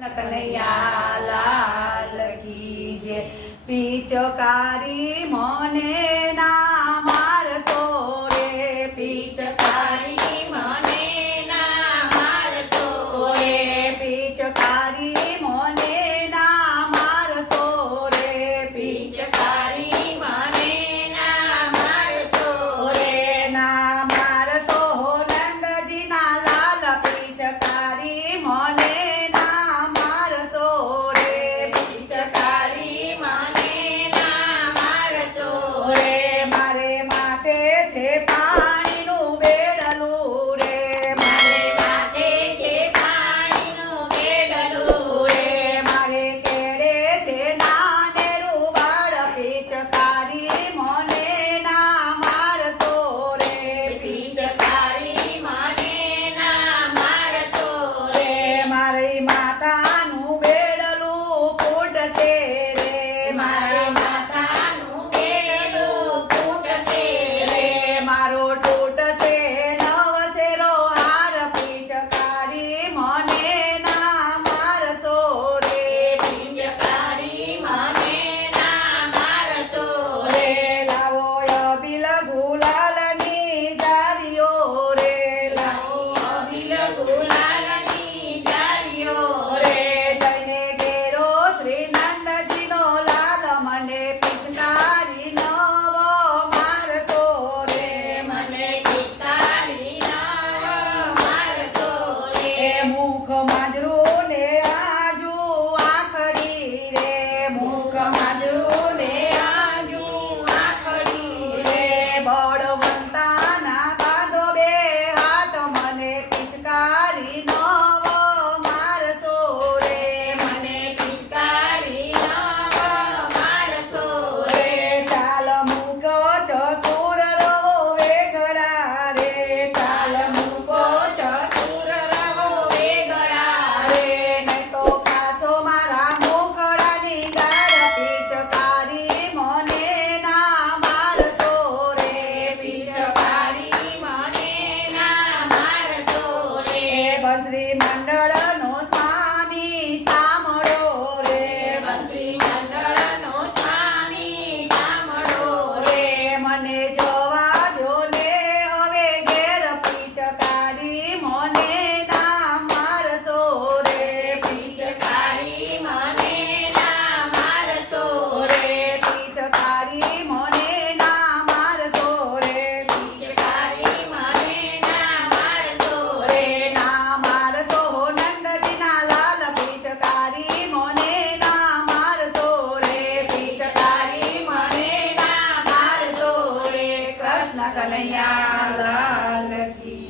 કનૈયા લાલ કી જય। પિચકારી મને ના મારશો રે, પિચકારી મને ના મારશો રે, પિચકારી મને ના મારશો રે, પિચકારી મને ના મારશો રે, ના મારશો નંદજીના લાલ, પિચકારી મને ના મારશો રે, પિચકારી મને ના મારશો રે, મારે માથે છે પાણીનું બેડલું રે, મારે માથે છે પાણીનું બેડલું રે, મારે કેળે છે નાનેરું વાળ, પિચકારી મને ના મારશો રે, પિચકારી મને ના મારશો રે, મારી માતાનું બેડલું ફૂટશે રે, મારા માથાનું બેડલું ફૂટશે રે, મારો તૂટશે નવસેરો હાર, પિચકારી મને ના મારશો રે, પિચકારી મને ના મારશો રે, લાવો અબીલ ગુલાલની જારીઓ રે, લાવો અબીલ ગુલાલની જારીઓ રે જઈને ઘેરો શ્રી નંદજીનો લાલ, મને પિચકારી નવો મારશો રે, મને પિચકારી ના મારશો રે, મુખ માજરું ને આજુ આખડી રે, મુખ માજરું ને આજુ આખડી રે, બળવંતાના બાંધો બે હાથ, મને પિચકારી નવો મારશો રે, મને પિચકારી ના મારશો રે, ચાલ મૂકો ચતુર રહો વેગળા રે, ચાલ મૂકો ચતુર રહો વેગળા રે, નહીં તો ખાશો મારા મુખડાની ગાળ, પિચકારી મને ના મારશો રે, પિચકારી મને ના મારશો રે, બંસરી મંડળનો સ્વામી સાંભળો રે, બંસરી મંડળનો સ્વામી સાંભળો રે મને જોવા દો ને હવે ઘેર, પિચકારી મને ના મારશો રે, પિચકારી મને ના મારશો રે, પિચકારી મને ના મારશો રે, પિચકારી મને ના મારશો રે રે, ના મારશો નંદજીના લાલ, પિચકારી મને ના મારશો રે, પિચકારી મને ના મારશો રે, કૃષ્ણ કનૈયા લાલ કી